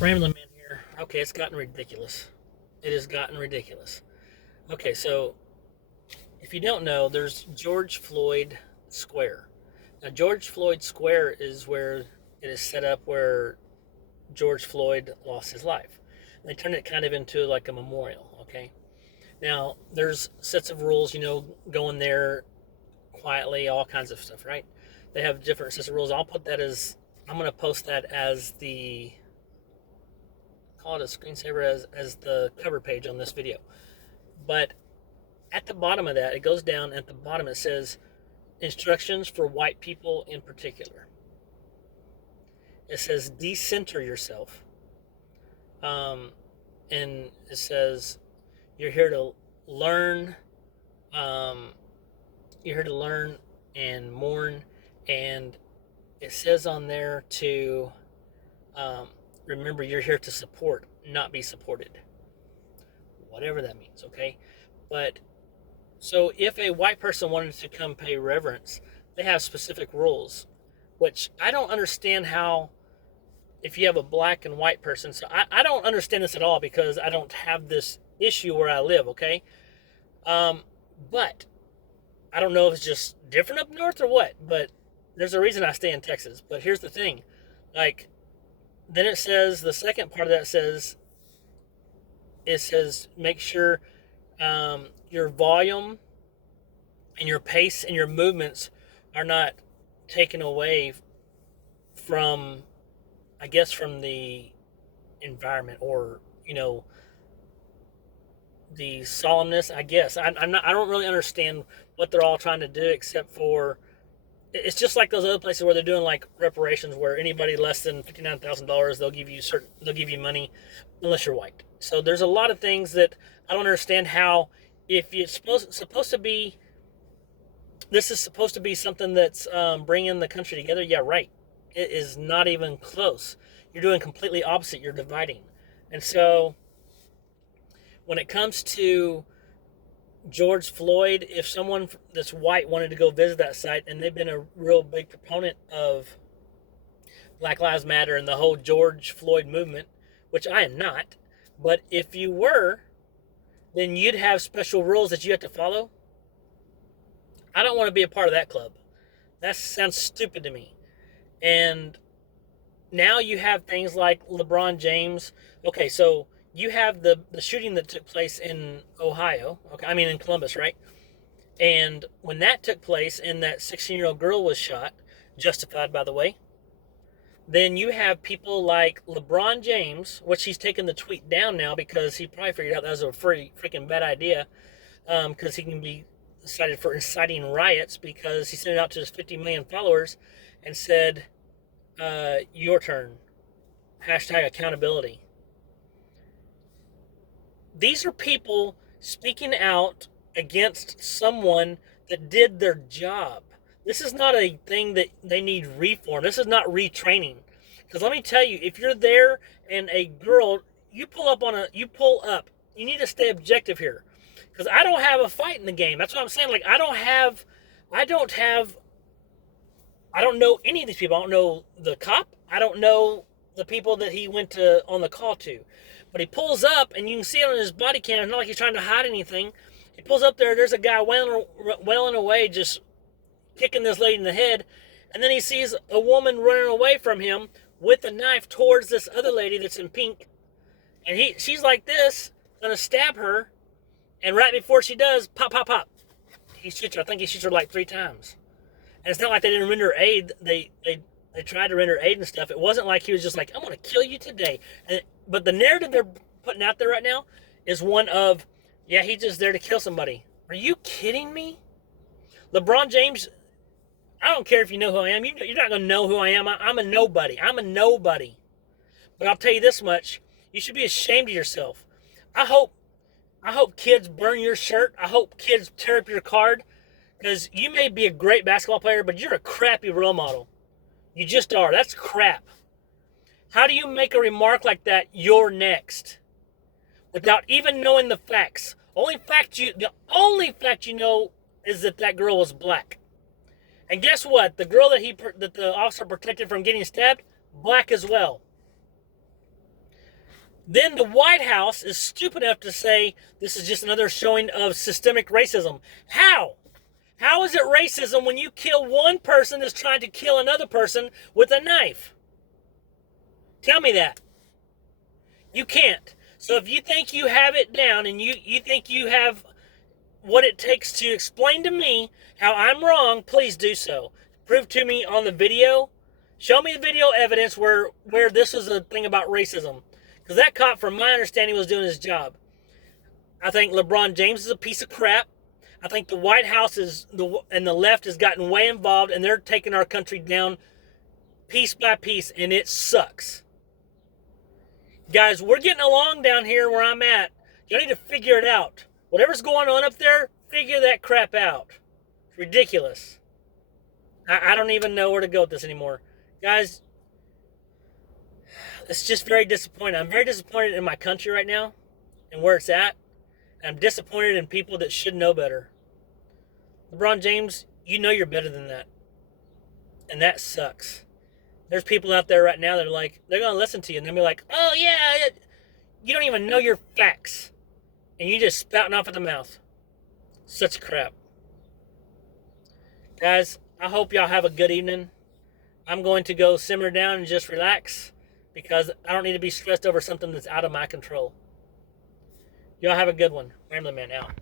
Ramblin man here. Okay, it's gotten ridiculous. It has gotten ridiculous. Okay, so if you don't know, there's George Floyd Square. Now, George Floyd Square is where it is set up where George Floyd lost his life. They turned it kind of into like a memorial, okay? Now, there's sets of rules, going there quietly, all kinds of stuff, right? They have different sets of rules. I'm going to post that as call it a screensaver as the cover page on this video. But at the bottom of that, it goes down. At the bottom, it says instructions for white people in particular. It says decenter yourself, and it says you're here to learn. Um, you're here to learn and mourn, and it says on there to remember you're here to support, not be supported. Whatever that means, okay? But so if a white person wanted to come pay reverence, they have specific rules, which I don't understand how, if you have a black and white person. So I don't understand this at all because I don't have this issue where I live, okay? Um, but I don't know if it's just different up north or what, but there's a reason I stay in Texas. But here's the thing, like, then it says, the second part of that says, it says make sure your volume and your pace and your movements are not taken away from, I guess, from the environment, or the solemnness. I guess I'm not. I don't really understand what they're all trying to do, except for it's just like those other places where they're doing like reparations, where anybody less than $59,000 they'll give you money unless you're white. So there's a lot of things that I don't understand how, if it's supposed to be, this is supposed to be something that's bringing the country together. Yeah, right. It is not even close. You're doing completely opposite. You're dividing. And so when it comes to George Floyd, if someone that's white wanted to go visit that site, and they've been a real big proponent of Black Lives Matter and the whole George Floyd movement, which I am not, but if you were, then you'd have special rules that you have to follow. I don't want to be a part of that club. That sounds stupid to me. And now you have things like LeBron James. Okay, so you have the shooting that took place in Ohio. Okay, I mean in Columbus, right? And when that took place and that 16-year-old girl was shot, justified by the way, then you have people like LeBron James, which he's taken the tweet down now because he probably figured out that was a freaking bad idea, because he can be cited for inciting riots, because he sent it out to his 50 million followers and said, your turn, hashtag accountability. These are people speaking out against someone that did their job. This is not a thing that they need reform. This is not retraining. Because let me tell you, if you're there and a girl, you pull up. You need to stay objective here. Because I don't have a fight in the game. That's what I'm saying. Like, I don't know any of these people. I don't know the cop. I don't know the people that he went to on the call to. But he pulls up, and you can see it on his body cam. It's not like he's trying to hide anything. He pulls up there. There's a guy wailing away, just kicking this lady in the head. And then he sees a woman running away from him with a knife towards this other lady that's in pink. And she's like this, gonna stab her. And right before she does, pop, pop, pop. He shoots her. I think he shoots her like 3 times. And it's not like they didn't render aid. They tried to render aid and stuff. It wasn't like he was just like, I'm going to kill you today. But the narrative they're putting out there right now is one of, yeah, he's just there to kill somebody. Are you kidding me? LeBron James, I don't care if you know who I am. You're not going to know who I am. I'm a nobody. I'm a nobody. But I'll tell you this much. You should be ashamed of yourself. I hope kids burn your shirt. I hope kids tear up your card. Because you may be a great basketball player, but you're a crappy role model. You just are. That's crap. How do you make a remark like that, you're next, without even knowing the facts? The only fact you know is that girl was black. And guess what? The girl that the officer protected from getting stabbed, black as well. Then the White House is stupid enough to say this is just another showing of systemic racism. How? How is it racism when you kill one person that's trying to kill another person with a knife? Tell me that. You can't. So if you think you have it down and you think you have what it takes to explain to me how I'm wrong, please do so. Prove to me on the video. Show me the video evidence where this was a thing about racism. Because that cop, from my understanding, was doing his job. I think LeBron James is a piece of crap. I think the White House and the left has gotten way involved, and they're taking our country down piece by piece, and it sucks. Guys, we're getting along down here where I'm at. You need to figure it out. Whatever's going on up there, figure that crap out. It's ridiculous. I don't even know where to go with this anymore. Guys, it's just very disappointing. I'm very disappointed in my country right now and where it's at. I'm disappointed in people that should know better. LeBron James, you know you're better than that. And that sucks. There's people out there right now that are like, they're going to listen to you and they'll be like, oh yeah, you don't even know your facts. And you just spouting off at the mouth. Such crap. Guys, I hope y'all have a good evening. I'm going to go simmer down and just relax because I don't need to be stressed over something that's out of my control. Y'all have a good one. Ramblin' Man out.